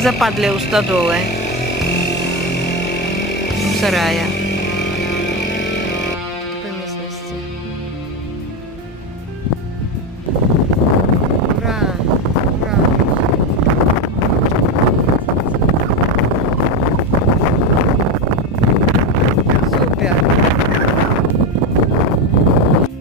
zapadle u stodoły. U saraja. W tej miejscowości.